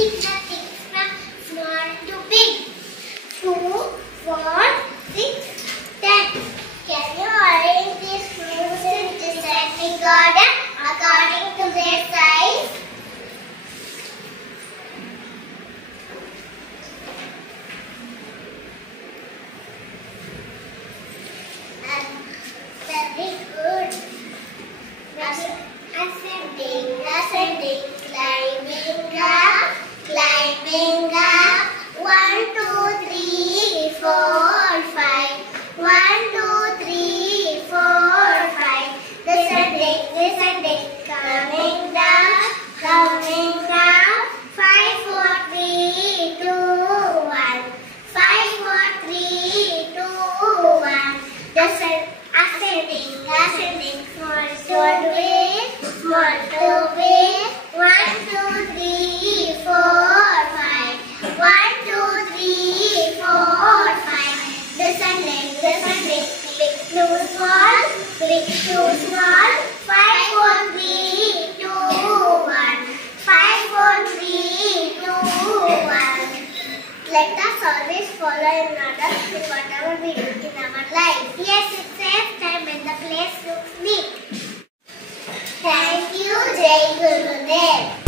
arranging the things from small to big. 2, 4, 6, 10. Can you arrange these fruits in descending order according to their size? Very good. Ascending, climbing up. 1, 2, 3, 4, 5. 1, 2, 3, 4, 5. Descending, coming down. 5, 4, 3, 2, 1. 5, 4, 3, 2, 1. Ascending, small to big. 1, 2, 3, 4, 5. 1, 2, 3, 4, 5. Descending, big to small. 5, 4, 3, 2, 1. 5, 4, 3, 2, 1. Let us always follow in order in whatever we do in our life. Yes, it saves time when the place looks neat. Thank you, Jai Gurudev.